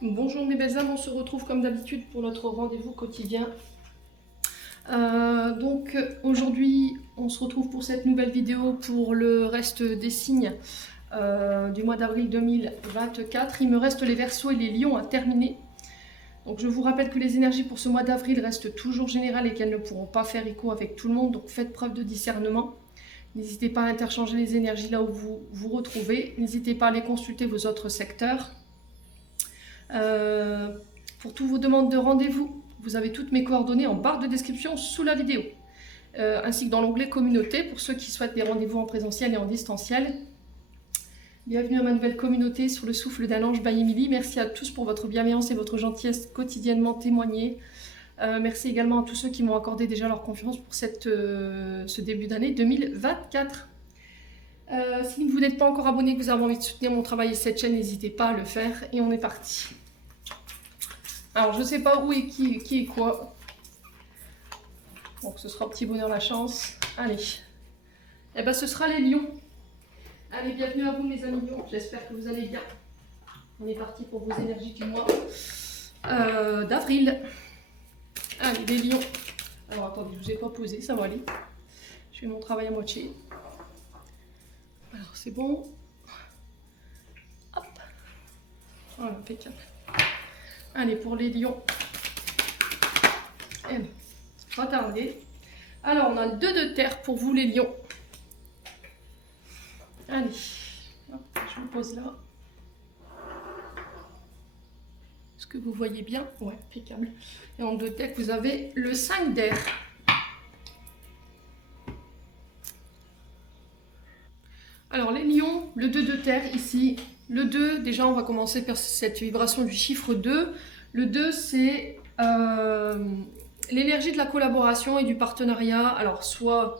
Bonjour mes belles âmes, on se retrouve comme d'habitude pour notre rendez-vous quotidien. Aujourd'hui, on se retrouve pour cette nouvelle vidéo pour le reste des signes du mois d'avril 2024. Il me reste les Verseaux et les Lions à terminer. Donc je vous rappelle que les énergies pour ce mois d'avril restent toujours générales et qu'elles ne pourront pas faire écho avec tout le monde. Donc faites preuve de discernement. N'hésitez pas à interchanger les énergies là où vous vous retrouvez. N'hésitez pas à aller consulter vos autres secteurs. Pour toutes vos demandes de rendez-vous, vous avez toutes mes coordonnées en barre de description sous la vidéo, ainsi que dans l'onglet communauté pour ceux qui souhaitent des rendez-vous en présentiel et en distanciel. Bienvenue à ma nouvelle communauté sur le souffle d'un ange by Emily. Merci à tous pour votre bienveillance et votre gentillesse quotidiennement témoignée. Merci également à tous ceux qui m'ont accordé déjà leur confiance pour ce début d'année 2024. Si vous n'êtes pas encore abonné, que vous avez envie de soutenir mon travail et cette chaîne, n'hésitez pas à le faire. Et on est parti. Alors, je ne sais pas où est qui est quoi. Donc, ce sera petit bonheur la chance. Allez. Eh bien, ce sera les lions. Allez, bienvenue à vous, mes amis lions. J'espère que vous allez bien. On est parti pour vos énergies du mois d'avril. Allez, les lions. Alors, attendez, je ne vous ai pas posé, ça va aller. Je fais mon travail à moitié. Alors, c'est bon. Hop. Voilà, impeccable. Allez, pour les lions. Eh bien, pas tarder. Alors, on a 2 de terre pour vous, les lions. Allez, hop, je vous pose là. Est-ce que vous voyez bien? Ouais, impeccable. Et en 2 têtes, vous avez le 5 d'air. Alors, les lions, le 2 de terre ici. Le 2, déjà, on va commencer par cette vibration du chiffre 2. Le 2, c'est l'énergie de la collaboration et du partenariat. Alors, soit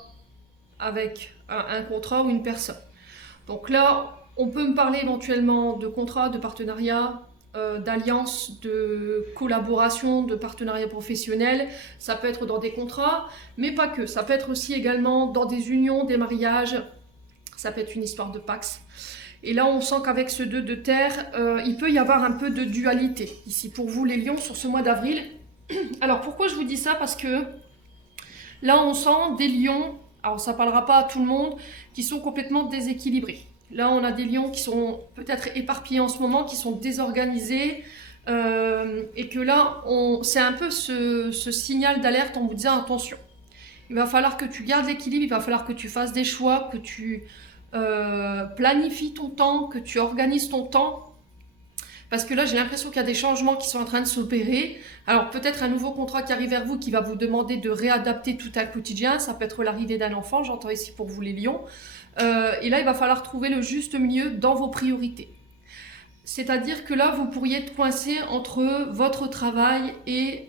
avec un contrat ou une personne. Donc là, on peut me parler éventuellement de contrat, de partenariat, d'alliance, de collaboration, de partenariat professionnel. Ça peut être dans des contrats, mais pas que. Ça peut être aussi également dans des unions, des mariages. Ça peut être une histoire de Pax. Et là, on sent qu'avec ce 2 de terre, il peut y avoir un peu de dualité. Ici, pour vous, les lions, sur ce mois d'avril. Alors, pourquoi je vous dis ça? Parce que là, on sent des lions, alors ça ne parlera pas à tout le monde, qui sont complètement déséquilibrés. Là, on a des lions qui sont peut-être éparpillés en ce moment, qui sont désorganisés. Et que là, c'est un peu ce signal d'alerte en vous disant attention. Il va falloir que tu gardes l'équilibre, il va falloir que tu fasses des choix, que tu planifies ton temps, que tu organises ton temps. Parce que là, j'ai l'impression qu'il y a des changements qui sont en train de s'opérer. Alors, peut-être un nouveau contrat qui arrive vers vous qui va vous demander de réadapter tout un quotidien. Ça peut être l'arrivée d'un enfant, j'entends ici pour vous les lions. Et là, il va falloir trouver le juste milieu dans vos priorités. C'est-à-dire que là, vous pourriez être coincé entre votre travail et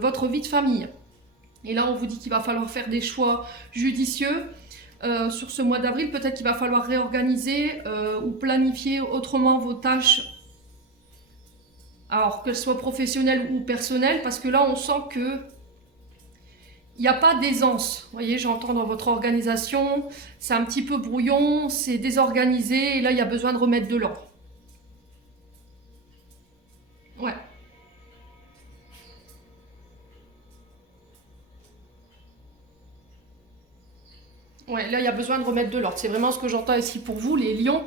votre vie de famille. Et là, on vous dit qu'il va falloir faire des choix judicieux. Sur ce mois d'avril, peut-être qu'il va falloir réorganiser ou planifier autrement vos tâches, alors qu'elles soient professionnelles ou personnelles, parce que là, on sent que il n'y a pas d'aisance. Vous voyez, j'entends dans votre organisation, c'est un petit peu brouillon, c'est désorganisé, et là, il y a besoin de remettre de l'ordre. Ouais. Ouais, là, il y a besoin de remettre de l'ordre. C'est vraiment ce que j'entends ici pour vous, les lions.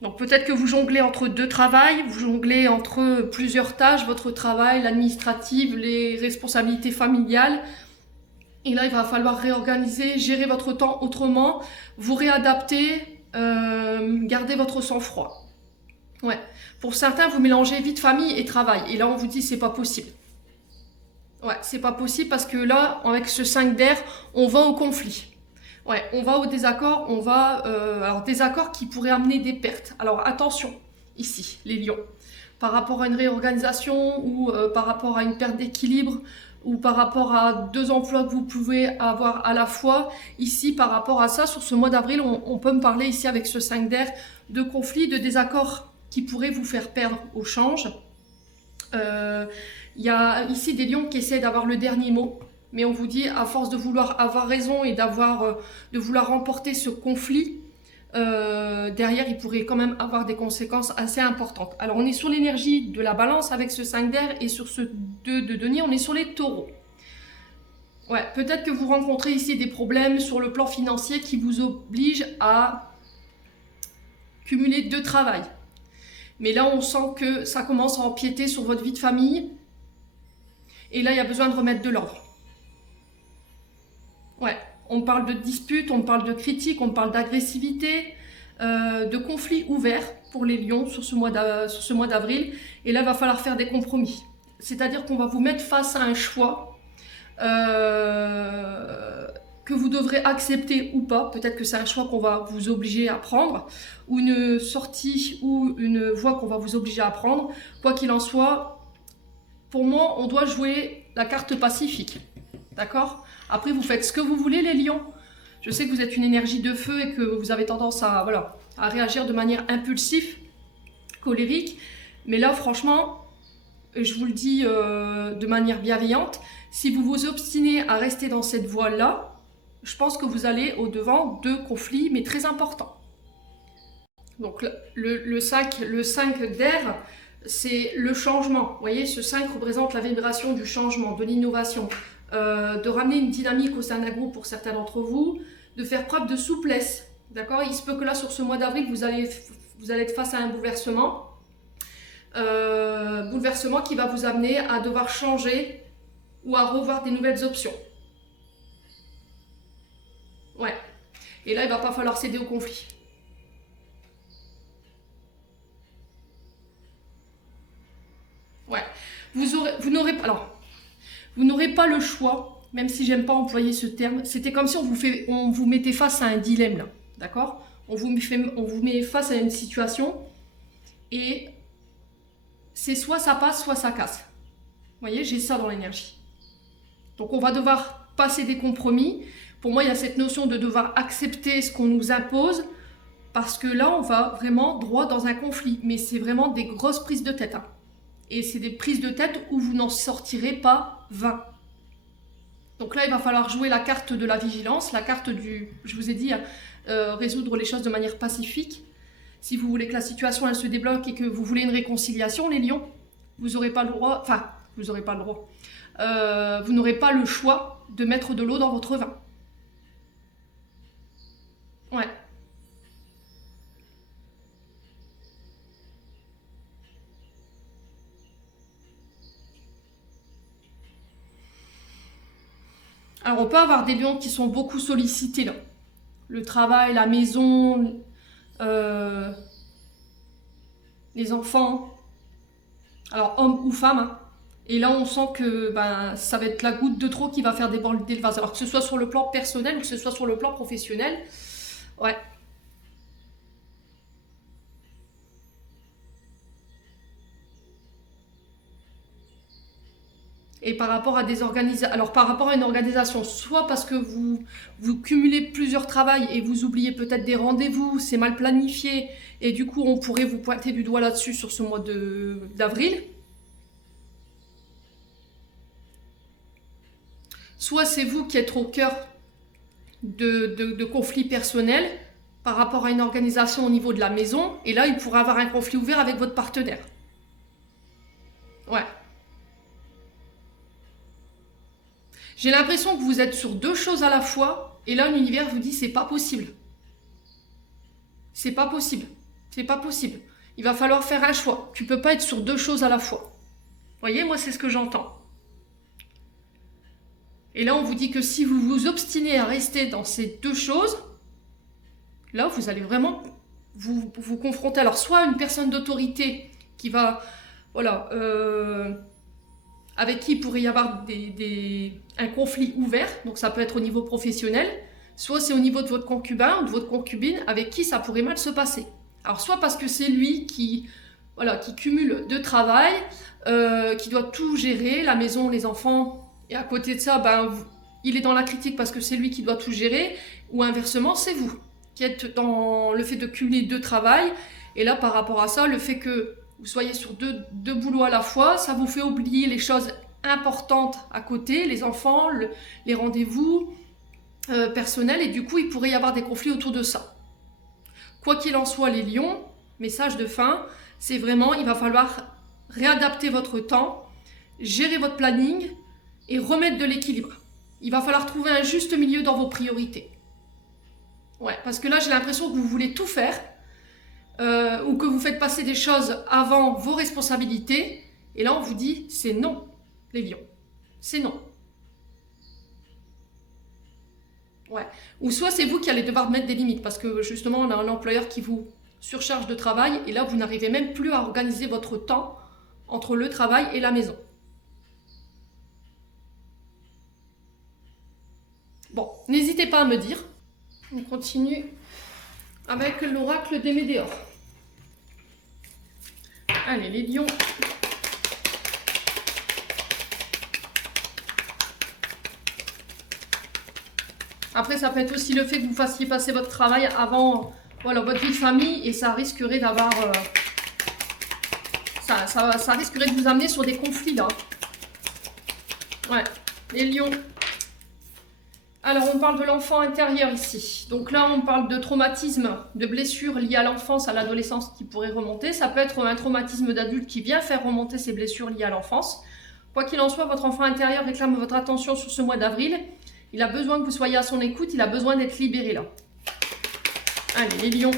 Donc peut-être que vous jonglez entre 2 travails, vous jonglez entre plusieurs tâches, votre travail, l'administrative, les responsabilités familiales. Et là, il va falloir réorganiser, gérer votre temps autrement, vous réadapter, garder votre sang-froid. Ouais. Pour certains, vous mélangez vie de famille et travail. Et là, on vous dit c'est pas possible. Ouais, c'est pas possible parce que là, avec ce 5 d'air, on va au conflit. Ouais, on va au désaccord, alors désaccord qui pourrait amener des pertes. Alors attention, ici, les lions, par rapport à une réorganisation ou par rapport à une perte d'équilibre ou par rapport à 2 emplois que vous pouvez avoir à la fois, ici, par rapport à ça, sur ce mois d'avril, on peut me parler ici avec ce 5 d'air de conflits, de désaccords qui pourraient vous faire perdre au change. Il y a ici des lions qui essaient d'avoir le dernier mot. Mais on vous dit, à force de vouloir avoir raison et de vouloir remporter ce conflit, derrière, il pourrait quand même avoir des conséquences assez importantes. Alors, on est sur l'énergie de la balance avec ce 5 d'air et sur ce 2 de denier, on est sur les taureaux. Ouais, peut-être que vous rencontrez ici des problèmes sur le plan financier qui vous obligent à cumuler 2 travails. Mais là, on sent que ça commence à empiéter sur votre vie de famille. Et là, il y a besoin de remettre de l'ordre. Ouais, on parle de disputes, on parle de critiques, on parle d'agressivité, de conflits ouverts pour les lions sur ce mois d'avril. Et là, il va falloir faire des compromis. C'est-à-dire qu'on va vous mettre face à un choix que vous devrez accepter ou pas. Peut-être que c'est un choix qu'on va vous obliger à prendre, ou une sortie ou une voie qu'on va vous obliger à prendre. Quoi qu'il en soit, pour moi, on doit jouer la carte pacifique. D'accord? Après, vous faites ce que vous voulez, les lions. Je sais que vous êtes une énergie de feu et que vous avez tendance à réagir de manière impulsive, colérique. Mais là, franchement, je vous le dis de manière bienveillante, si vous vous obstinez à rester dans cette voie-là, je pense que vous allez au-devant de conflits, mais très importants. Donc le 5 d'air, c'est le changement. Vous voyez, ce 5 représente la vibration du changement, de l'innovation, de ramener une dynamique au sein d'un groupe pour certains d'entre vous, de faire preuve de souplesse. D'accord? Il se peut que là, sur ce mois d'avril, vous allez être face à un bouleversement. Bouleversement qui va vous amener à devoir changer ou à revoir des nouvelles options. Ouais. Et là, il va pas falloir céder au conflit. Ouais. Vous n'aurez pas le choix, même si j'aime pas employer ce terme. C'était comme si on vous mettait face à un dilemme, là. D'accord? On vous met face à une situation et c'est soit ça passe, soit ça casse. Vous voyez, j'ai ça dans l'énergie. Donc on va devoir passer des compromis. Pour moi, il y a cette notion de devoir accepter ce qu'on nous impose, parce que là, on va vraiment droit dans un conflit. Mais c'est vraiment des grosses prises de tête. Hein. Et c'est des prises de tête où vous n'en sortirez pas vain. Donc là, il va falloir jouer la carte de la vigilance, la carte du, je vous ai dit, résoudre les choses de manière pacifique. Si vous voulez que la situation elle se débloque et que vous voulez une réconciliation, les lions, vous n'aurez pas le droit, enfin, vous n'aurez pas le droit, vous n'aurez pas le choix de mettre de l'eau dans votre vin. Ouais. Alors, on peut avoir des lions qui sont beaucoup sollicités, là. Le travail, la maison, les enfants, alors hommes ou femmes. Hein. Et là, on sent que ça va être la goutte de trop qui va faire déborder le vase. Alors que ce soit sur le plan personnel ou que ce soit sur le plan professionnel. Ouais. Et par rapport à par rapport à une organisation, soit parce que vous cumulez plusieurs travails et vous oubliez peut-être des rendez-vous, c'est mal planifié, et du coup on pourrait vous pointer du doigt là-dessus sur ce mois d'avril. Soit c'est vous qui êtes au cœur de conflits personnels par rapport à une organisation au niveau de la maison, et là il pourrait avoir un conflit ouvert avec votre partenaire. Ouais. J'ai l'impression que vous êtes sur 2 choses à la fois, et là l'univers vous dit c'est pas possible. C'est pas possible. C'est pas possible. Il va falloir faire un choix. Tu peux pas être sur 2 choses à la fois. Vous voyez, moi c'est ce que j'entends. Et là on vous dit que si vous vous obstinez à rester dans ces 2 choses, là vous allez vraiment vous confronter. Alors soit à une personne d'autorité qui va, voilà, avec qui il pourrait y avoir un conflit ouvert, donc ça peut être au niveau professionnel, soit c'est au niveau de votre concubin ou de votre concubine avec qui ça pourrait mal se passer. Alors soit parce que c'est lui qui cumule 2 travail, qui doit tout gérer, la maison, les enfants, et à côté de ça, il est dans la critique parce que c'est lui qui doit tout gérer, ou inversement, c'est vous qui êtes dans le fait de cumuler 2 travail, et là par rapport à ça, le fait que vous soyez sur deux boulots à la fois, ça vous fait oublier les choses importantes à côté, les enfants, les rendez-vous personnels, et du coup, il pourrait y avoir des conflits autour de ça. Quoi qu'il en soit, les lions, message de fin, c'est vraiment, il va falloir réadapter votre temps, gérer votre planning et remettre de l'équilibre. Il va falloir trouver un juste milieu dans vos priorités. Ouais, parce que là, j'ai l'impression que vous voulez tout faire, ou que vous faites passer des choses avant vos responsabilités, et là, on vous dit, c'est non, les lions. C'est non. Ouais. Ou soit c'est vous qui allez devoir mettre des limites, parce que justement, on a un employeur qui vous surcharge de travail, et là, vous n'arrivez même plus à organiser votre temps entre le travail et la maison. Bon, n'hésitez pas à me dire. On continue avec l'oracle des Médéors. Allez, les lions. Après, ça peut être aussi le fait que vous fassiez passer votre travail avant voilà, votre vie de famille, et ça risquerait d'avoir... ça risquerait de vous amener sur des conflits, là. Ouais, les lions. Alors, on parle de l'enfant intérieur ici. Donc là, on parle de traumatisme, de blessures liées à l'enfance, à l'adolescence qui pourraient remonter. Ça peut être un traumatisme d'adulte qui vient faire remonter ces blessures liées à l'enfance. Quoi qu'il en soit, votre enfant intérieur réclame votre attention sur ce mois d'avril. Il a besoin que vous soyez à son écoute, il a besoin d'être libéré là. Allez, les lions.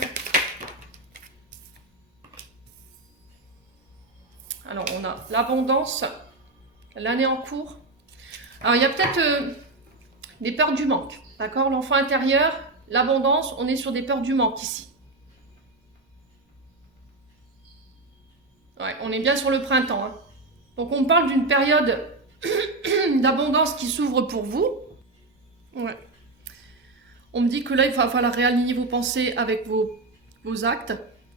Alors, on a l'abondance, l'année en cours. Alors, il y a peut-être des peurs du manque, d'accord? L'enfant intérieur, l'abondance, on est sur des peurs du manque ici. Ouais, on est bien sur le printemps. Hein. Donc, on parle d'une période d'abondance qui s'ouvre pour vous. Ouais. On me dit que là, il va falloir réaligner vos pensées avec vos actes,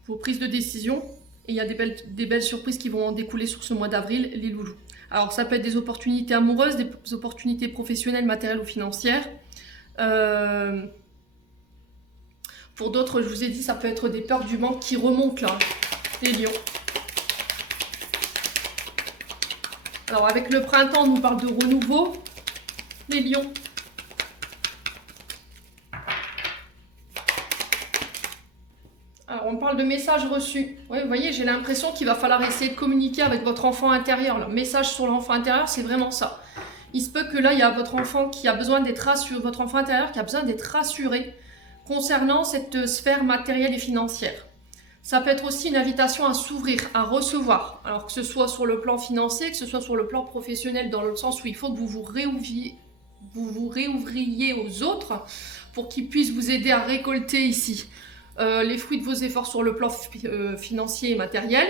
vos prises de décision. Et il y a des belles surprises qui vont en découler sur ce mois d'avril, les loulous. Alors, ça peut être des opportunités amoureuses, des opportunités professionnelles, matérielles ou financières. Pour d'autres, je vous ai dit, ça peut être des peurs du manque qui remontent là, les lions. Alors, avec le printemps, on nous parle de renouveau, les lions. Alors, on parle de messages reçus. Oui, vous voyez, j'ai l'impression qu'il va falloir essayer de communiquer avec votre enfant intérieur. Le message sur l'enfant intérieur, c'est vraiment ça. Il se peut que là, il y a votre enfant qui a besoin d'être rassuré, votre enfant intérieur qui a besoin d'être rassuré concernant cette sphère matérielle et financière. Ça peut être aussi une invitation à s'ouvrir, à recevoir. Alors que ce soit sur le plan financier, que ce soit sur le plan professionnel, dans le sens où il faut que vous vous réouvriez aux autres pour qu'ils puissent vous aider à récolter ici les fruits de vos efforts sur le plan financier et matériel.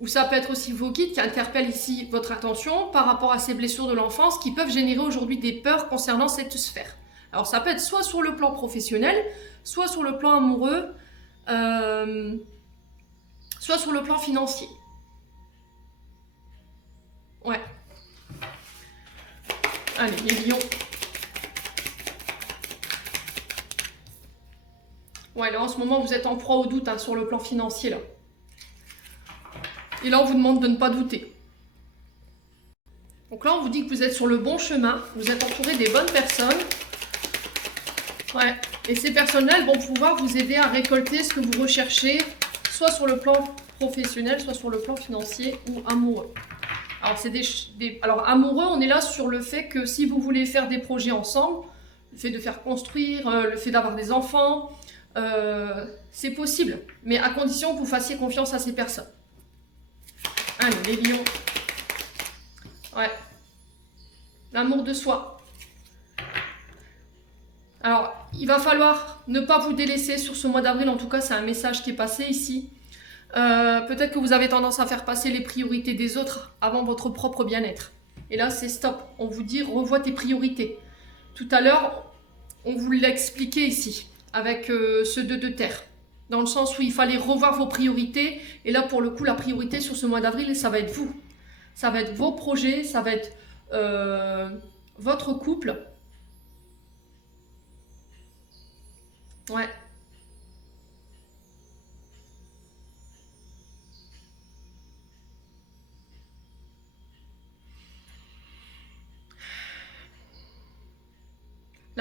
Ou ça peut être aussi vos guides qui interpellent ici votre attention par rapport à ces blessures de l'enfance qui peuvent générer aujourd'hui des peurs concernant cette sphère. Alors ça peut être soit sur le plan professionnel, soit sur le plan amoureux, soit sur le plan financier. Ouais. Allez, les lions. Ouais, là en ce moment vous êtes en proie au doute hein, sur le plan financier là. Et là on vous demande de ne pas douter. Donc là on vous dit que vous êtes sur le bon chemin, vous êtes entouré des bonnes personnes. Ouais. Et ces personnes-là, elles vont pouvoir vous aider à récolter ce que vous recherchez, soit sur le plan professionnel, soit sur le plan financier ou amoureux. Alors, alors amoureux, on est là sur le fait que si vous voulez faire des projets ensemble, le fait de faire construire, le fait d'avoir des enfants, c'est possible, mais à condition que vous fassiez confiance à ces personnes. Allez, les lions. Ouais. L'amour de soi. Alors, il va falloir ne pas vous délaisser sur ce mois d'avril. En tout cas, c'est un message qui est passé ici. Peut-être que vous avez tendance à faire passer les priorités des autres avant votre propre bien-être. Et là, c'est stop. On vous dit, revois tes priorités. Tout à l'heure, on vous l'a expliqué ici, avec ce 2 de terre. Dans le sens où il fallait revoir vos priorités. Et là, pour le coup, la priorité sur ce mois d'avril, ça va être vous. Ça va être vos projets, ça va être votre couple. Ouais.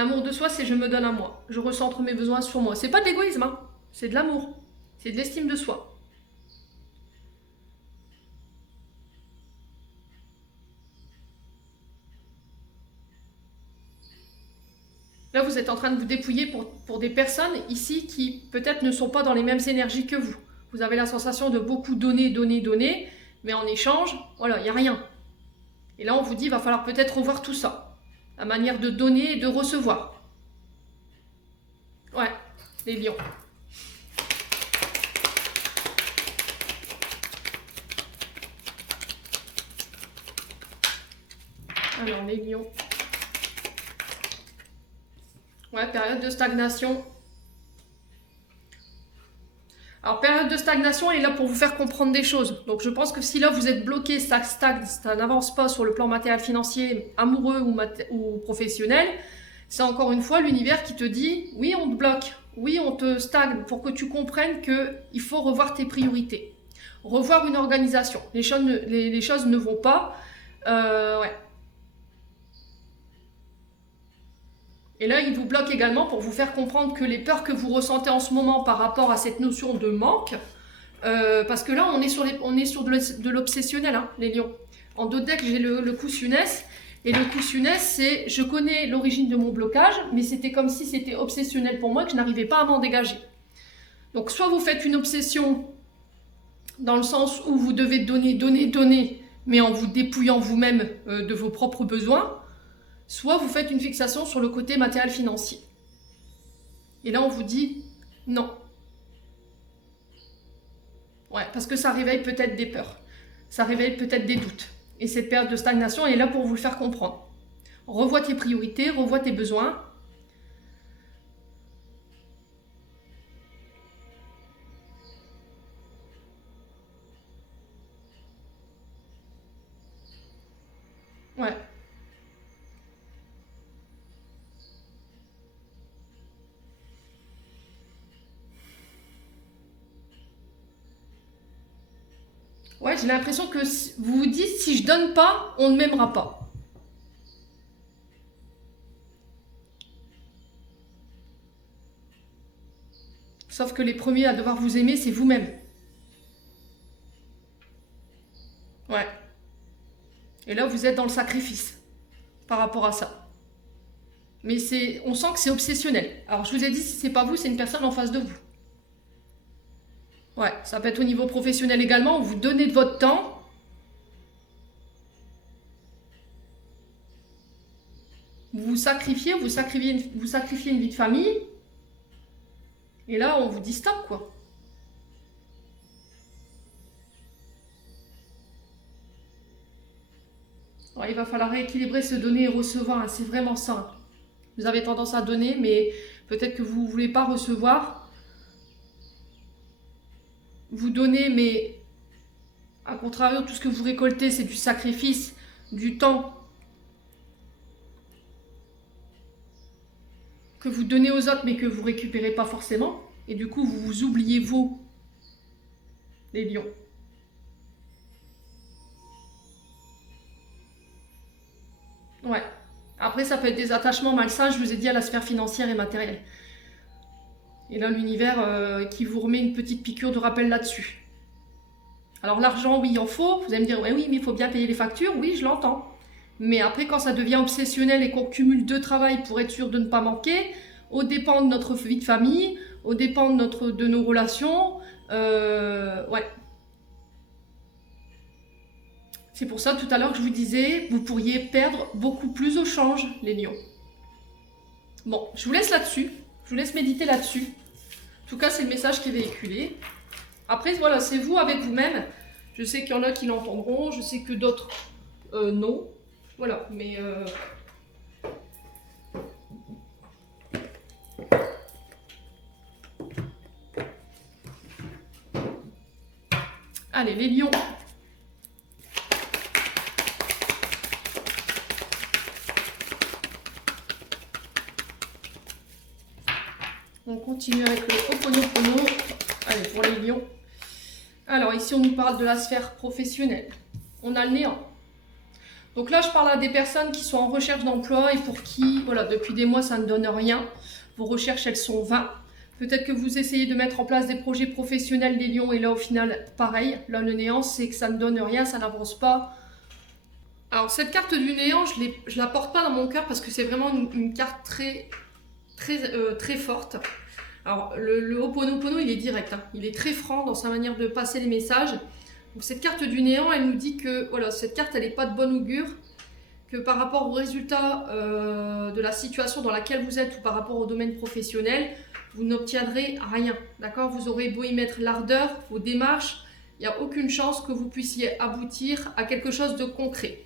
L'amour de soi, c'est je me donne à moi. Je recentre mes besoins sur moi. C'est pas de l'égoïsme, hein. C'est de l'amour. C'est de l'estime de soi. Là, vous êtes en train de vous dépouiller pour des personnes ici qui peut-être ne sont pas dans les mêmes énergies que vous. Vous avez la sensation de beaucoup donner, donner, donner, mais en échange, voilà, il n'y a rien. Et là, on vous dit, il va falloir peut-être revoir tout ça. La manière de donner et de recevoir. Ouais, les lions. Alors, les lions. Ouais, période de stagnation. Alors, période de stagnation est là pour vous faire comprendre des choses. Donc, je pense que si là, vous êtes bloqué, ça stagne, ça n'avance pas sur le plan matériel, financier, amoureux ou professionnel, c'est encore une fois l'univers qui te dit, oui, on te bloque, oui, on te stagne, pour que tu comprennes qu'il faut revoir tes priorités. Revoir une organisation. Les choses ne vont pas. Ouais. Et là, il vous bloque également pour vous faire comprendre que les peurs que vous ressentez en ce moment par rapport à cette notion de manque, parce que là, on est sur de l'obsessionnel, hein, les lions. En dos de deck, j'ai le coup Sunès. Et le coup Sunès, c'est je connais l'origine de mon blocage, mais c'était comme si c'était obsessionnel pour moi, que je n'arrivais pas à m'en dégager. Donc, soit vous faites une obsession dans le sens où vous devez donner, donner, donner, mais en vous dépouillant vous-même de vos propres besoins, soit vous faites une fixation sur le côté matériel financier. Et là, on vous dit non. Ouais, parce que ça réveille peut-être des peurs. Ça réveille peut-être des doutes. Et cette période de stagnation est là pour vous le faire comprendre. Revois tes priorités, revois tes besoins. Ouais. Ouais, j'ai l'impression que vous vous dites, si je donne pas, on ne m'aimera pas. Sauf que les premiers à devoir vous aimer, c'est vous-même. Ouais. Et là, vous êtes dans le sacrifice par rapport à ça. Mais on sent que c'est obsessionnel. Alors, je vous ai dit, si c'est pas vous, c'est une personne en face de vous. Ouais, ça peut être au niveau professionnel également, où vous donnez de votre temps. Vous sacrifiez une vie de famille. Et là, on vous dit stop, quoi. Alors, il va falloir rééquilibrer ce donner et recevoir, hein, c'est vraiment ça. Vous avez tendance à donner, mais peut-être que vous ne voulez pas recevoir. Vous donnez, mais à contrario, tout ce que vous récoltez, c'est du sacrifice, du temps que vous donnez aux autres, mais que vous ne récupérez pas forcément. Et du coup, vous vous oubliez, vous, les lions. Ouais. Après, ça peut être des attachements malsains, je vous ai dit, à la sphère financière et matérielle. Et là, l'univers qui vous remet une petite piqûre de rappel là-dessus. Alors l'argent, oui, il en faut. Vous allez me dire, ouais, oui, mais il faut bien payer les factures. Oui, je l'entends. Mais après, quand ça devient obsessionnel et qu'on cumule deux travails pour être sûr de ne pas manquer, au dépend de notre vie de famille, au dépend de nos relations, ouais. C'est pour ça, tout à l'heure, que je vous disais, vous pourriez perdre beaucoup plus au change, les lions. Bon, je vous laisse là-dessus. Je vous laisse méditer là-dessus. En tout cas, c'est le message qui est véhiculé. Après, voilà, c'est vous avec vous-même. Je sais qu'il y en a qui l'entendront, je sais que d'autres, non. Voilà, mais... Allez, les lions. On continue avec le Ho'oponopono. Allez, pour les lions. Alors, ici, on nous parle de la sphère professionnelle. On a le néant. Donc là, je parle à des personnes qui sont en recherche d'emploi et pour qui, voilà, depuis des mois, ça ne donne rien. Vos recherches, elles sont vaines. Peut-être que vous essayez de mettre en place des projets professionnels des lions et là, au final, pareil. Là, le néant, c'est que ça ne donne rien, ça n'avance pas. Alors, cette carte du néant, je la porte pas dans mon cœur parce que c'est vraiment une carte très forte. Alors, le Ho'oponopono, il est direct. Hein. Il est très franc dans sa manière de passer les messages. Donc, cette carte du néant, elle nous dit que voilà, cette carte, elle n'est pas de bon augure. Que par rapport aux résultats de la situation dans laquelle vous êtes ou par rapport au domaine professionnel, vous n'obtiendrez rien. D'accord? Vous aurez beau y mettre l'ardeur, vos démarches, il n'y a aucune chance que vous puissiez aboutir à quelque chose de concret.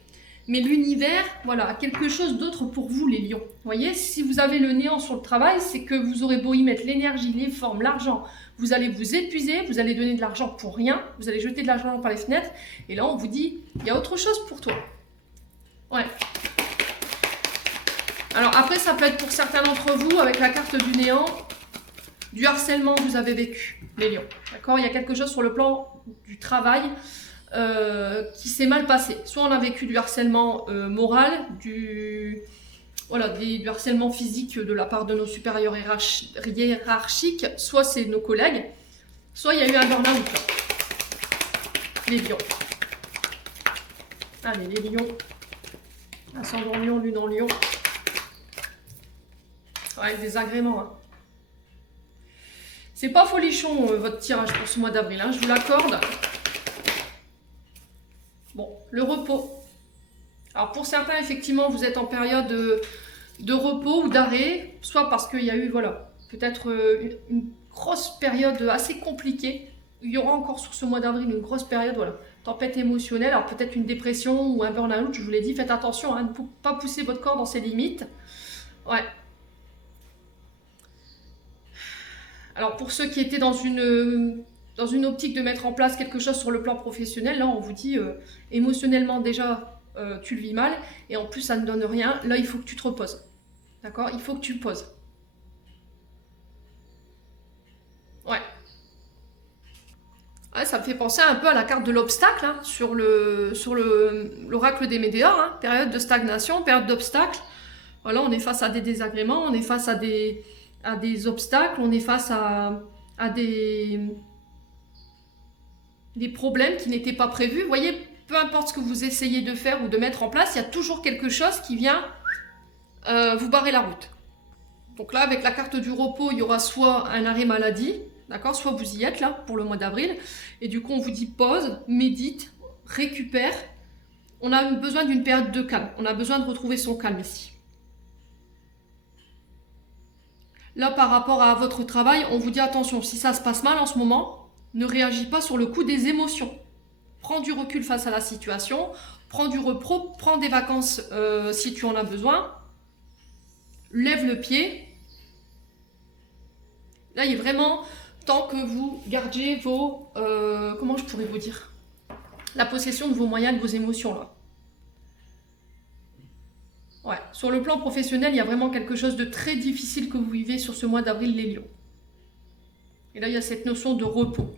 Mais l'univers, voilà, a quelque chose d'autre pour vous, les lions. Vous voyez, si vous avez le néant sur le travail, c'est que vous aurez beau y mettre l'énergie, les formes, l'argent, vous allez vous épuiser, vous allez donner de l'argent pour rien, vous allez jeter de l'argent par les fenêtres, et là on vous dit, il y a autre chose pour toi. Ouais. Alors après, ça peut être pour certains d'entre vous, avec la carte du néant, du harcèlement que vous avez vécu, les lions. D'accord? Il y a quelque chose sur le plan du travail qui s'est mal passé. Soit on a vécu du harcèlement moral, du harcèlement physique de la part de nos supérieurs hiérarchiques, soit c'est nos collègues, soit il y a eu un burn-out. Les lions. Allez, les lions. Ascendant lion, lune en lion. Ouais, désagrément. Hein. C'est pas folichon votre tirage pour ce mois d'avril, hein, je vous l'accorde. Bon, le repos. Alors pour certains, effectivement, vous êtes en période de repos ou d'arrêt, soit parce qu'il y a eu, voilà, peut-être une grosse période assez compliquée. Il y aura encore sur ce mois d'avril une grosse période, voilà, tempête émotionnelle, alors peut-être une dépression ou un burn-out, je vous l'ai dit, faites attention à ne pas pousser votre corps dans ses limites. Ouais. Alors pour ceux qui étaient dans une optique de mettre en place quelque chose sur le plan professionnel, là on vous dit émotionnellement déjà tu le vis mal et en plus ça ne donne rien, là il faut que tu te reposes. D'accord? Il faut que tu te poses. Ouais. Ouais, ça me fait penser un peu à la carte de l'obstacle hein, sur l'oracle des météores, hein, période de stagnation, période d'obstacle. Voilà, on est face à des désagréments, on est face à des obstacles, on est face à des problèmes qui n'étaient pas prévus. Vous voyez, peu importe ce que vous essayez de faire ou de mettre en place, il y a toujours quelque chose qui vient vous barrer la route. Donc là, avec la carte du repos, il y aura soit un arrêt maladie, d'accord, soit vous y êtes là pour le mois d'avril, et du coup on vous dit pause, médite, récupère. On a besoin d'une période de calme, on a besoin de retrouver son calme ici. Là, par rapport à votre travail, on vous dit attention, si ça se passe mal en ce moment, ne réagis pas sur le coup des émotions. Prends du recul face à la situation, prends du repos, prends des vacances si tu en as besoin, lève le pied. Là, il est vraiment temps que vous gardiez vos... comment je pourrais vous dire? La possession de vos moyens, de vos émotions, là. Ouais, sur le plan professionnel, il y a vraiment quelque chose de très difficile que vous vivez sur ce mois d'avril, les lions. Et là, il y a cette notion de repos.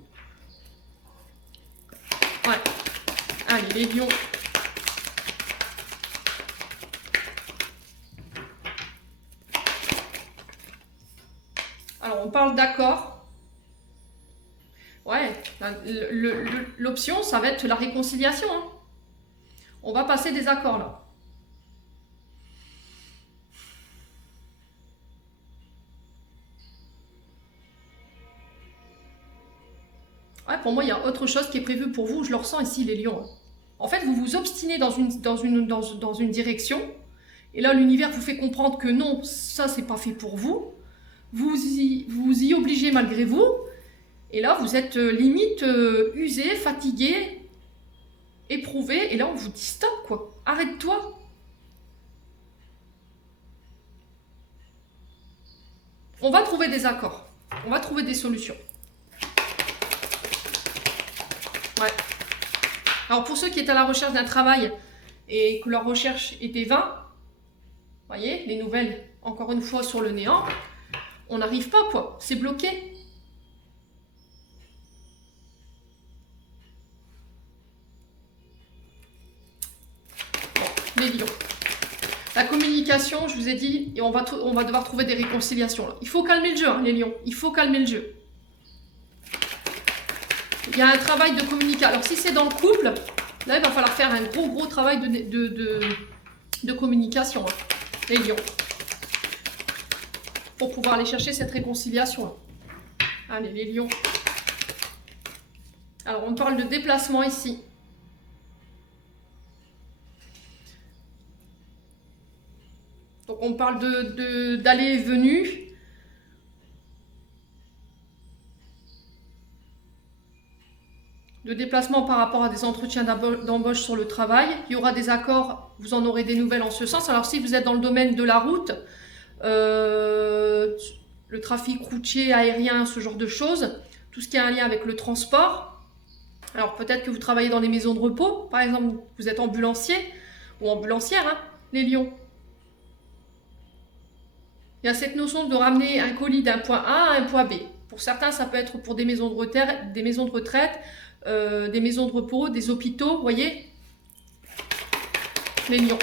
Ouais. Allez, les lions. Alors, on parle d'accord. Ouais, l'option, ça va être la réconciliation. Hein. On va passer des accords, là. Ouais, pour moi, il y a autre chose qui est prévu pour vous. Je le ressens ici, les lions. En fait, vous vous obstinez dans une direction. Et là, l'univers vous fait comprendre que non, ça, c'est pas fait pour vous. Vous y obligez malgré vous. Et là, vous êtes limite usé, fatigué, éprouvé. Et là, on vous dit stop, quoi. Arrête-toi. On va trouver des accords. On va trouver des solutions. Ouais. Alors pour ceux qui étaient à la recherche d'un travail et que leur recherche était vaine, voyez, les nouvelles, encore une fois, sur le néant, on n'arrive pas, quoi. C'est bloqué. Bon. communication, je vous ai dit, et on va devoir trouver des réconciliations. Là. Il faut calmer le jeu, hein, les lions. Il faut calmer le jeu. Il y a un travail de communication. Alors, si c'est dans le couple, là, il va falloir faire un gros travail de communication, hein, les lions. Pour pouvoir aller chercher cette réconciliation. Là. Allez, les lions. Alors, on parle de déplacement ici. Donc, on parle d'aller et venue. De déplacement par rapport à des entretiens d'embauche sur le travail. Il y aura des accords, vous en aurez des nouvelles en ce sens. Alors, si vous êtes dans le domaine de la route, le trafic routier, aérien, ce genre de choses, tout ce qui a un lien avec le transport. Alors, peut-être que vous travaillez dans des maisons de repos, par exemple, vous êtes ambulancier ou ambulancière, hein, les lions. Il y a cette notion de ramener un colis d'un point A à un point B. Pour certains, ça peut être pour des maisons de retraite, des maisons de repos, des hôpitaux, vous voyez, les lions.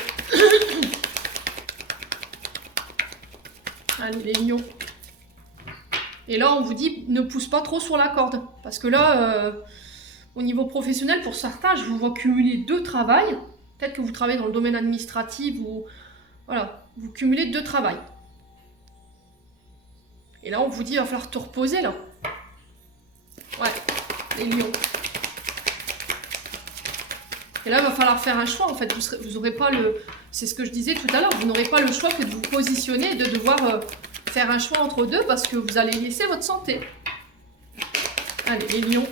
Allez, les lions. Et là, on vous dit, ne pousse pas trop sur la corde. Parce que là, au niveau professionnel, pour certains, je vous vois cumuler 2 travails. Peut-être que vous travaillez dans le domaine administratif ou... Voilà, vous cumulez 2 travails. Et là, on vous dit, il va falloir te reposer, là. Ouais, les lions. Et là, il va falloir faire un choix, en fait. Vous n'aurez pas le... C'est ce que je disais tout à l'heure. Vous n'aurez pas le choix que de vous positionner et de devoir faire un choix entre deux parce que vous allez laisser votre santé. Allez, les lions.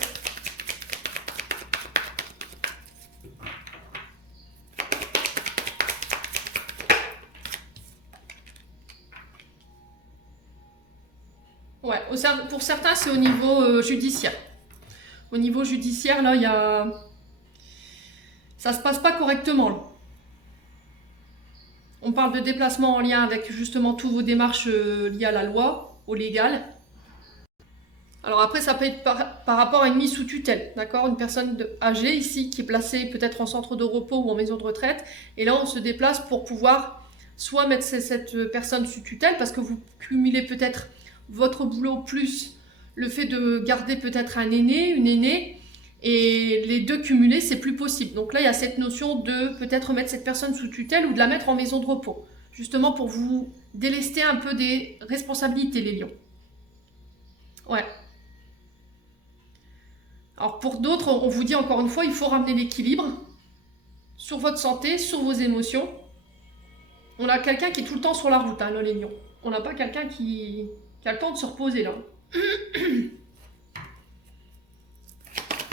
Ouais, pour certains, c'est au niveau judiciaire. Au niveau judiciaire, là, il y a... Ça se passe pas correctement, là. On parle de déplacement en lien avec justement toutes vos démarches liées à la loi, au légal. Alors après, ça peut être par rapport à une mise sous tutelle, d'accord? Une personne âgée ici qui est placée peut-être en centre de repos ou en maison de retraite. Et là, on se déplace pour pouvoir soit mettre cette personne sous tutelle parce que vous cumulez peut-être votre boulot plus le fait de garder peut-être un aîné, une aînée. Et les 2 cumulés, c'est plus possible. Donc là, il y a cette notion de peut-être mettre cette personne sous tutelle ou de la mettre en maison de repos. Justement pour vous délester un peu des responsabilités, les lions. Ouais. Alors pour d'autres, on vous dit encore une fois, il faut ramener l'équilibre sur votre santé, sur vos émotions. On a quelqu'un qui est tout le temps sur la route, hein, là, les lions. On n'a pas quelqu'un qui a le temps de se reposer, là.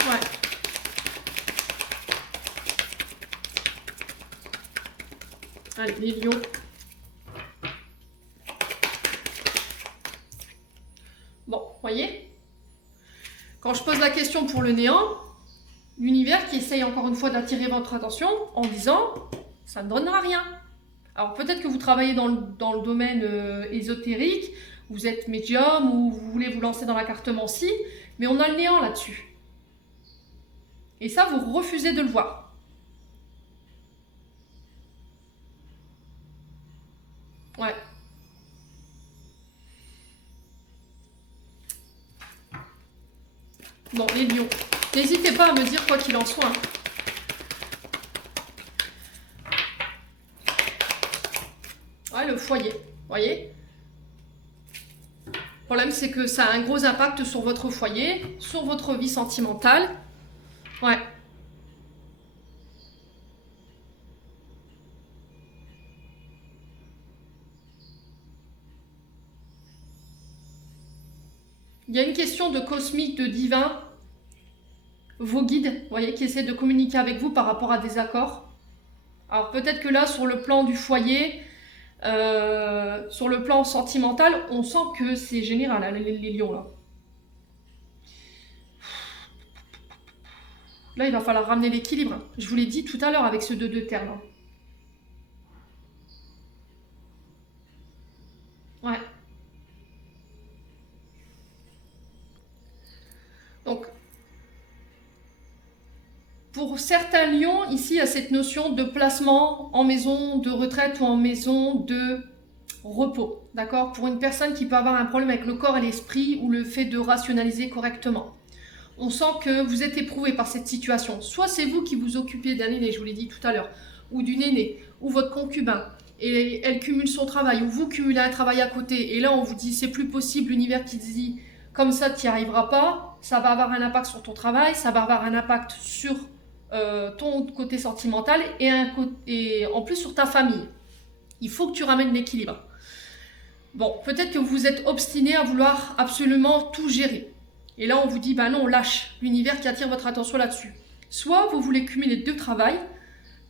Ouais. Allez, les lions. Bon, voyez, quand je pose la question pour le néant, l'univers qui essaye encore une fois d'attirer votre attention en disant « ça ne donnera rien ». Alors peut-être que vous travaillez dans le domaine ésotérique, vous êtes médium ou vous voulez vous lancer dans la cartomancie, mais on a le néant là-dessus. Et ça, vous refusez de le voir. Ouais. Bon, les lions. N'hésitez pas à me dire quoi qu'il en soit. Ouais, le foyer. Vous voyez ? Le problème, c'est que ça a un gros impact sur votre foyer, sur votre vie sentimentale. Ouais. Il y a une question de cosmique, de divin, vos guides, vous voyez, qui essaient de communiquer avec vous par rapport à des accords. Alors peut-être que là, sur le plan du foyer, sur le plan sentimental, on sent que c'est général, hein, les lions, là. Là, il va falloir ramener l'équilibre. Je vous l'ai dit tout à l'heure avec ce 2 de terre, là. Ouais. Donc, pour certains lions, ici, il y a cette notion de placement en maison de retraite ou en maison de repos. D'accord? Pour une personne qui peut avoir un problème avec le corps et l'esprit ou le fait de rationaliser correctement. On sent que vous êtes éprouvé par cette situation. Soit c'est vous qui vous occupez d'un aîné, je vous l'ai dit tout à l'heure, ou d'une aînée, ou votre concubin, et elle cumule son travail, ou vous cumulez un travail à côté, et là on vous dit c'est plus possible, l'univers qui dit comme ça tu n'y arriveras pas, ça va avoir un impact sur ton travail, ça va avoir un impact sur ton côté sentimental et en plus sur ta famille. Il faut que tu ramènes l'équilibre. Bon, peut-être que vous êtes obstiné à vouloir absolument tout gérer. Et là, on vous dit, bah non, on lâche l'univers qui attire votre attention là-dessus. Soit vous voulez cumuler deux travails.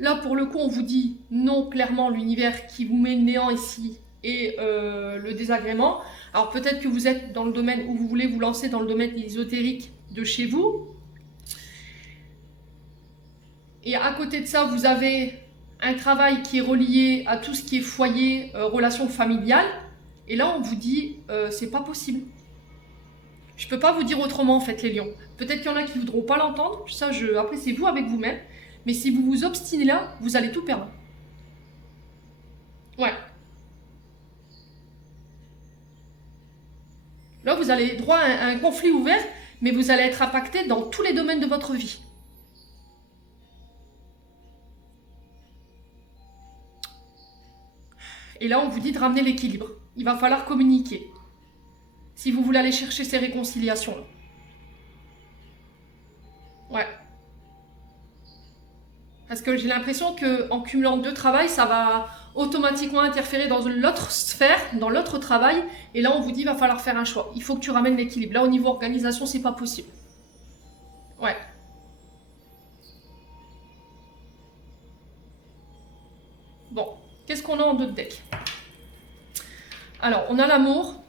Là, pour le coup, on vous dit non, clairement, l'univers qui vous met le néant ici et le désagrément. Alors peut-être que vous êtes dans le domaine où vous voulez vous lancer dans le domaine ésotérique de chez vous. Et à côté de ça, vous avez un travail qui est relié à tout ce qui est foyer, relations familiales. Et là, on vous dit, c'est pas possible. Je peux pas vous dire autrement, en fait, les lions. Peut-être qu'il y en a qui voudront pas l'entendre. Ça, après, c'est vous avec vous-même. Mais si vous vous obstinez là, vous allez tout perdre. Ouais. Là, vous allez droit à un conflit ouvert, mais vous allez être impacté dans tous les domaines de votre vie. Et là, on vous dit de ramener l'équilibre. Il va falloir communiquer. Si vous voulez aller chercher ces réconciliations-là. Ouais. Parce que j'ai l'impression qu'en cumulant deux travails, ça va automatiquement interférer dans l'autre sphère, dans l'autre travail. Et là, on vous dit, il va falloir faire un choix. Il faut que tu ramènes l'équilibre. Là, au niveau organisation, c'est pas possible. Ouais. Bon. Qu'est-ce qu'on a en d'autres decks? Alors, on a l'amour.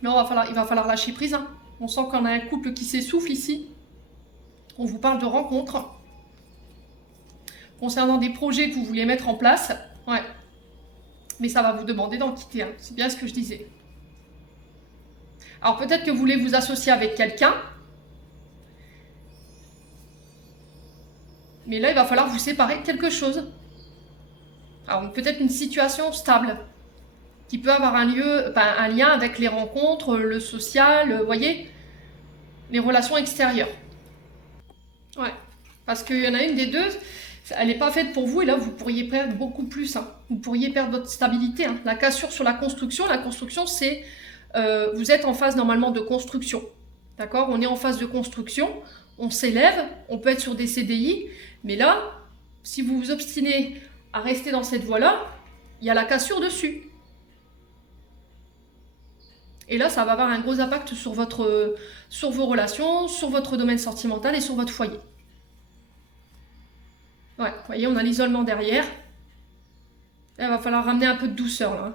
Là, il va falloir lâcher prise. Hein. On sent qu'on a un couple qui s'essouffle ici. On vous parle de rencontres. Concernant des projets que vous voulez mettre en place. Ouais. Mais ça va vous demander d'en quitter. Hein. C'est bien ce que je disais. Alors, peut-être que vous voulez vous associer avec quelqu'un. Mais là, il va falloir vous séparer de quelque chose. Alors, peut-être une situation stable qui peut avoir un lien avec les rencontres, le social, vous voyez, les relations extérieures. Ouais, parce qu'il y en a une des deux, elle n'est pas faite pour vous et là, vous pourriez perdre beaucoup plus. Hein. Vous pourriez perdre votre stabilité. Hein. La cassure sur la construction, c'est, vous êtes en phase normalement de construction. D'accord? On est en phase de construction, on s'élève, on peut être sur des CDI, mais là, si vous vous obstinez à rester dans cette voie-là, il y a la cassure dessus. Et là, ça va avoir un gros impact sur vos relations, sur votre domaine sentimental et sur votre foyer. Ouais, vous voyez, on a l'isolement derrière. Il va falloir ramener un peu de douceur, là.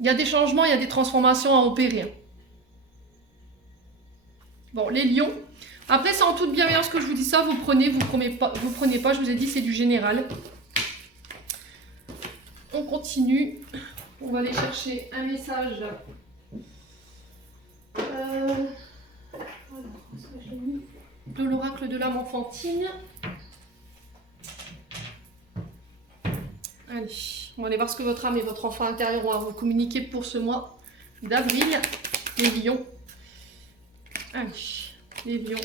Il y a des changements, il y a des transformations à opérer. Bon, les lions. Après, c'est en toute bienveillance que je vous dis ça. Vous prenez pas, je vous ai dit, c'est du général. On continue. On va aller chercher un message. De l'oracle de l'âme enfantine. Allez, on va aller voir ce que votre âme et votre enfant intérieur ont à vous communiquer pour ce mois d'avril. Les lions. Allez, les lions.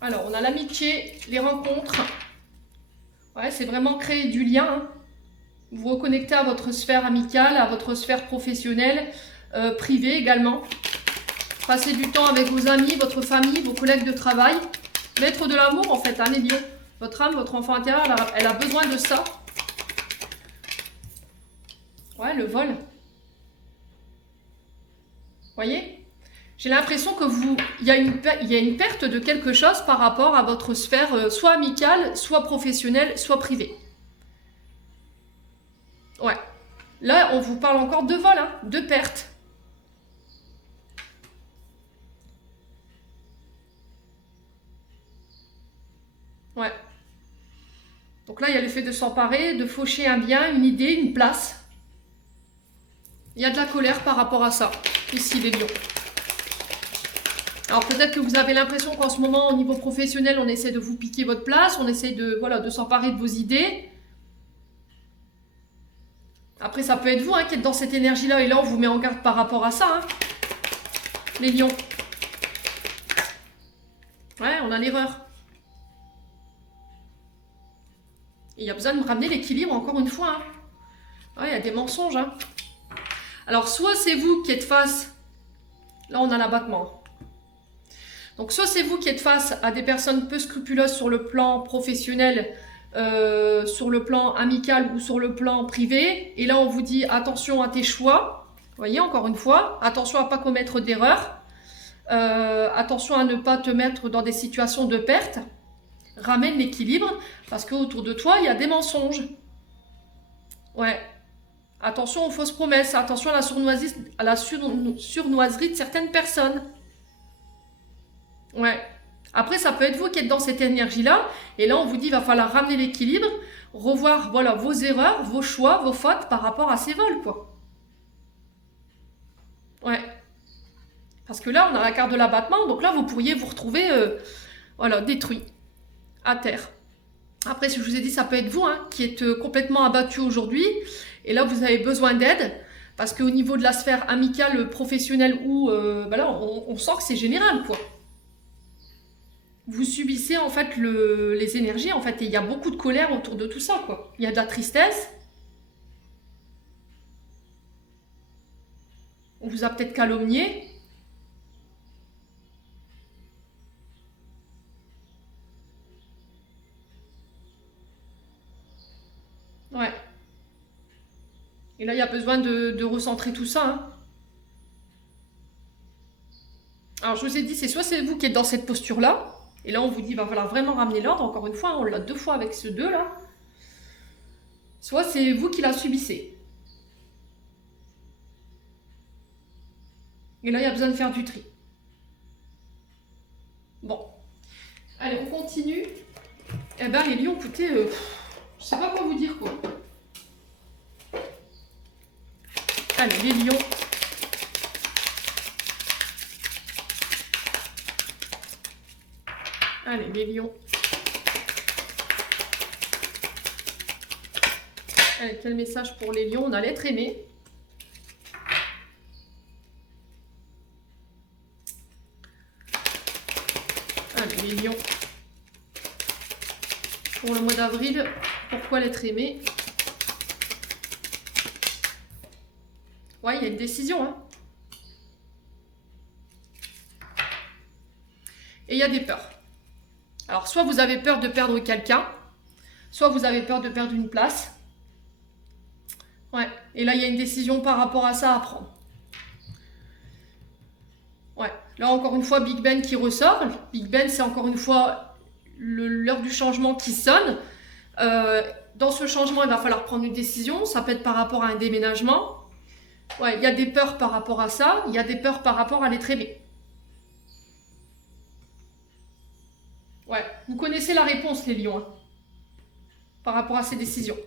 Alors, on a l'amitié, les rencontres. Ouais, c'est vraiment créer du lien. Hein. Vous reconnectez à votre sphère amicale, à votre sphère professionnelle, privée également. Passez du temps avec vos amis, votre famille, vos collègues de travail. Mettre de l'amour en fait, hein, les lions. Votre âme, votre enfant intérieur, elle a besoin de ça. Ouais, le vol. Voyez ? J'ai l'impression que il y a une perte de quelque chose par rapport à votre sphère soit amicale, soit professionnelle, soit privée. Ouais. Là, on vous parle encore de vol, hein, de perte. Ouais. Donc là, il y a le fait de s'emparer, de faucher un bien, une idée, une place. Il y a de la colère par rapport à ça, ici, les lions. Alors peut-être que vous avez l'impression qu'en ce moment, au niveau professionnel, on essaie de vous piquer votre place, on essaie de, voilà, de s'emparer de vos idées. Après, ça peut être vous qui êtes dans cette énergie-là, et là, on vous met en garde par rapport à ça, les lions. Ouais, on a l'erreur. Il y a besoin de ramener l'équilibre, encore une fois. Ouais, il y a des mensonges. Alors, soit c'est vous qui êtes face... Là, on a l'abattement. Donc, soit c'est vous qui êtes face à des personnes peu scrupuleuses sur le plan professionnel, sur le plan amical ou sur le plan privé. Et là, on vous dit attention à tes choix. Vous voyez, encore une fois, attention à ne pas commettre d'erreurs. Attention à ne pas te mettre dans des situations de perte. Ramène l'équilibre parce qu'autour de toi, il y a des mensonges. Ouais. Attention aux fausses promesses. Attention à la surnoiserie de certaines personnes. Ouais. Après, ça peut être vous qui êtes dans cette énergie-là. Et là, on vous dit, il va falloir ramener l'équilibre, revoir voilà, vos erreurs, vos choix, vos fautes par rapport à ces vols, quoi. Ouais. Parce que là, on a la carte de l'abattement. Donc là, vous pourriez vous retrouver voilà, détruit, à terre. Après, si je vous ai dit, ça peut être vous qui êtes complètement abattu aujourd'hui. Et là, vous avez besoin d'aide. Parce qu'au niveau de la sphère amicale, professionnelle, ou là, on sent que c'est général, quoi. Vous subissez en fait les énergies, en fait, et il y a beaucoup de colère autour de tout ça, quoi. Il y a de la tristesse. On vous a peut-être calomnié. Ouais. Et là, il y a besoin de recentrer tout ça. Alors, je vous ai dit, c'est soit c'est vous qui êtes dans cette posture-là, et là, on vous dit, il va falloir vraiment ramener l'ordre. Encore une fois, on l'a 2 fois avec ce 2-là. Soit c'est vous qui la subissez. Et là, il y a besoin de faire du tri. Bon. Allez, on continue. Eh ben, les lions, écoutez, je sais pas quoi vous dire, quoi. Allez, les lions. Allez, les lions. Allez, quel message pour les lions? On a l'être aimé. Allez, les lions. Pour le mois d'avril, pourquoi l'être aimé? Ouais, il y a une décision. Et il y a des peurs. Alors, soit vous avez peur de perdre quelqu'un, soit vous avez peur de perdre une place. Ouais, et là, il y a une décision par rapport à ça à prendre. Ouais, là, encore une fois, Big Ben qui ressort. Big Ben, c'est encore une fois l'heure du changement qui sonne. Dans ce changement, il va falloir prendre une décision. Ça peut être par rapport à un déménagement. Ouais, il y a des peurs par rapport à ça. Il y a des peurs par rapport à l'être aimé. Ouais, vous connaissez la réponse, les lions, par rapport à ces décisions.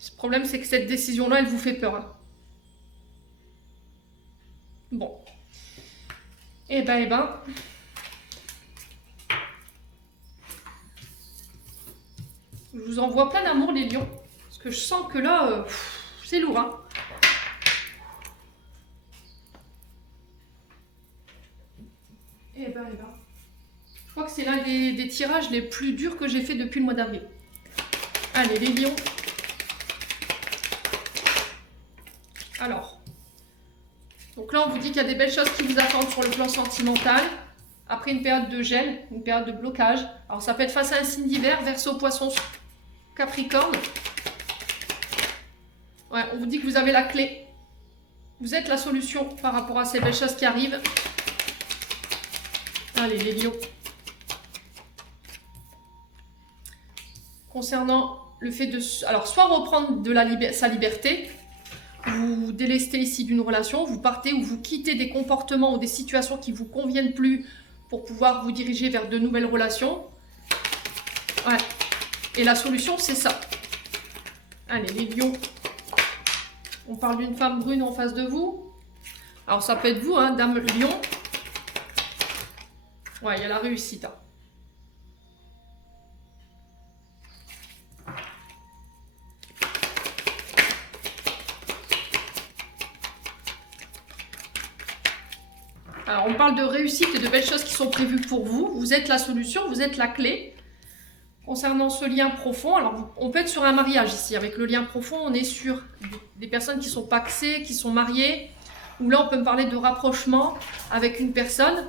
Le problème, c'est que cette décision-là, elle vous fait peur. Bon. Eh ben. Je vous envoie plein d'amour, les lions. Parce que je sens que là, c'est lourd. Eh ben. Je crois que c'est l'un des tirages les plus durs que j'ai fait depuis le mois d'avril. Allez, les lions. Alors. Donc là, on vous dit qu'il y a des belles choses qui vous attendent sur le plan sentimental. Après une période de gel, une période de blocage. Alors ça peut être face à un signe d'hiver, Verseau, Poisson, Capricorne. Ouais, on vous dit que vous avez la clé. Vous êtes la solution par rapport à ces belles choses qui arrivent. Allez, les lions. Concernant le fait de... Alors, soit reprendre sa liberté, vous vous délestez ici d'une relation, vous partez ou vous quittez des comportements ou des situations qui ne vous conviennent plus pour pouvoir vous diriger vers de nouvelles relations. Ouais. Et la solution, c'est ça. Allez, les lions. On parle d'une femme brune en face de vous. Alors ça peut être vous, hein, dame lion. Ouais, il y a la réussite. Hein. Alors on parle de réussite et de belles choses qui sont prévues pour vous. Vous êtes la solution, vous êtes la clé. Concernant ce lien profond, alors on peut être sur un mariage ici. Avec le lien profond, on est sur des personnes qui sont paxées, qui sont mariées. Ou là, on peut me parler de rapprochement avec une personne.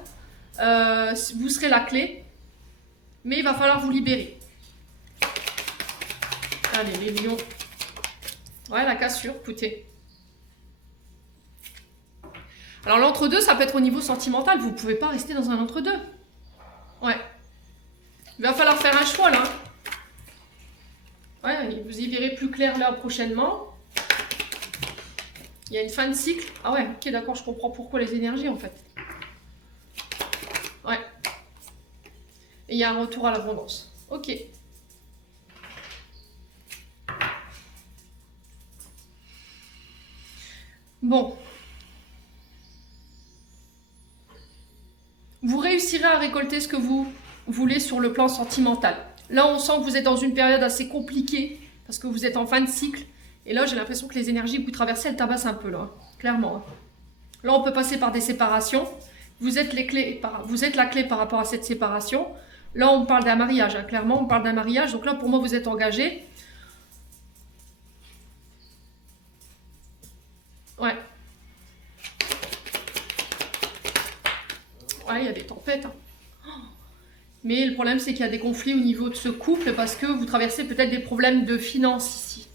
Vous serez la clé, mais il va falloir vous libérer. Allez, les lions. Ouais, la cassure, écoutez. Alors l'entre-deux, ça peut être au niveau sentimental. Vous ne pouvez pas rester dans un entre-deux. Ouais. Il va falloir faire un choix là. Ouais, vous y verrez plus clair là prochainement. Il y a une fin de cycle. Ah ouais, ok, d'accord, je comprends pourquoi les énergies en fait. Ouais. Et il y a un retour à l'abondance. Ok. Bon. Vous réussirez à récolter ce que vous voulez sur le plan sentimental. Là, on sent que vous êtes dans une période assez compliquée parce que vous êtes en fin de cycle. Et là, j'ai l'impression que les énergies que vous traversez, elles tabassent un peu, là, clairement. Hein. Là, on peut passer par des séparations. Vous êtes la clé par rapport à cette séparation. Là, on parle d'un mariage, hein. Clairement, on parle d'un mariage. Donc là, pour moi, vous êtes engagé. Ouais. Ouais, il y a des tempêtes. Hein. Mais le problème, c'est qu'il y a des conflits au niveau de ce couple parce que vous traversez peut-être des problèmes de finances ici.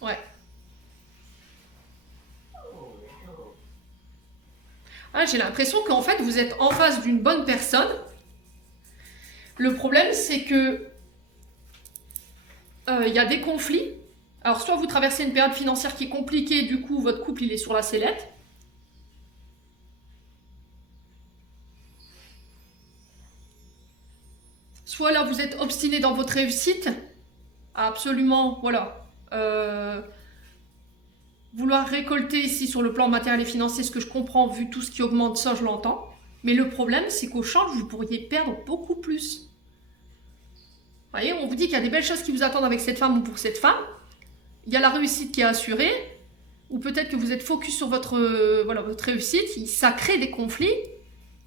Ouais. Ah, j'ai l'impression qu'en fait, vous êtes en face d'une bonne personne. Le problème, c'est que y a des conflits. Alors, soit vous traversez une période financière qui est compliquée, du coup, votre couple, il est sur la sellette. Soit là, vous êtes obstiné dans votre réussite, à absolument, voilà, vouloir récolter ici sur le plan matériel et financier, ce que je comprends, vu tout ce qui augmente, ça, je l'entends. Mais le problème, c'est qu'au change, vous pourriez perdre beaucoup plus. Vous voyez, on vous dit qu'il y a des belles choses qui vous attendent avec cette femme ou pour cette femme. Il y a la réussite qui est assurée, ou peut-être que vous êtes focus sur votre réussite, ça crée des conflits,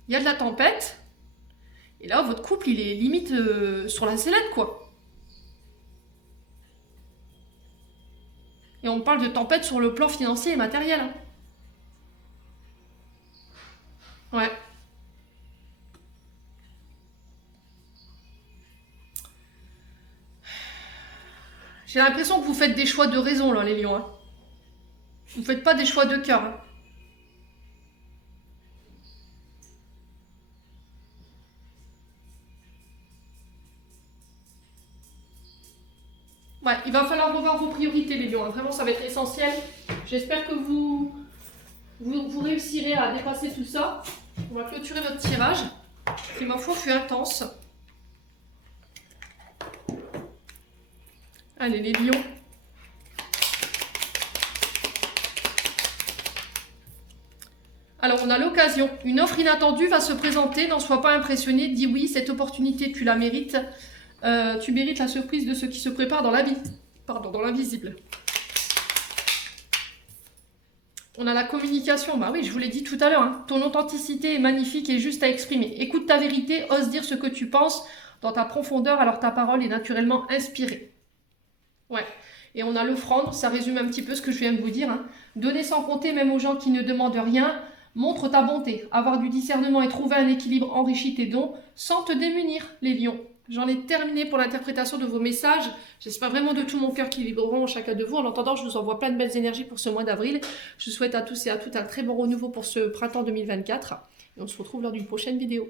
il y a de la tempête. Et là, votre couple, il est limite sur la sellette, quoi. Et on parle de tempête sur le plan financier et matériel. Hein. Ouais. J'ai l'impression que vous faites des choix de raison, là, les lions. Hein. Vous ne faites pas des choix de cœur. Hein. Ouais, il va falloir revoir vos priorités, les lions. Hein. Vraiment, ça va être essentiel. J'espère que vous réussirez à dépasser tout ça. On va clôturer notre tirage, qui, ma foi, fut intense. Allez, les lions. Alors, on a l'occasion. Une offre inattendue va se présenter. N'en sois pas impressionné. Dis oui, cette opportunité, tu la mérites. Tu mérites la surprise de ce qui se prépare dans la vie. Pardon, dans l'invisible. On a la communication. Bah oui, je vous l'ai dit tout à l'heure. Hein. Ton authenticité est magnifique et juste à exprimer. Écoute ta vérité, ose dire ce que tu penses dans ta profondeur, alors ta parole est naturellement inspirée. Ouais. Et on a l'offrande, ça résume un petit peu ce que je viens de vous dire. Hein. Donner sans compter même aux gens qui ne demandent rien. Montre ta bonté. Avoir du discernement et trouver un équilibre enrichit tes dons sans te démunir, les lions. J'en ai terminé pour l'interprétation de vos messages. J'espère vraiment de tout mon cœur qu'ils vibreront chacun de vous. En attendant, je vous envoie plein de belles énergies pour ce mois d'avril. Je souhaite à tous et à toutes un très bon renouveau pour ce printemps 2024. Et on se retrouve lors d'une prochaine vidéo.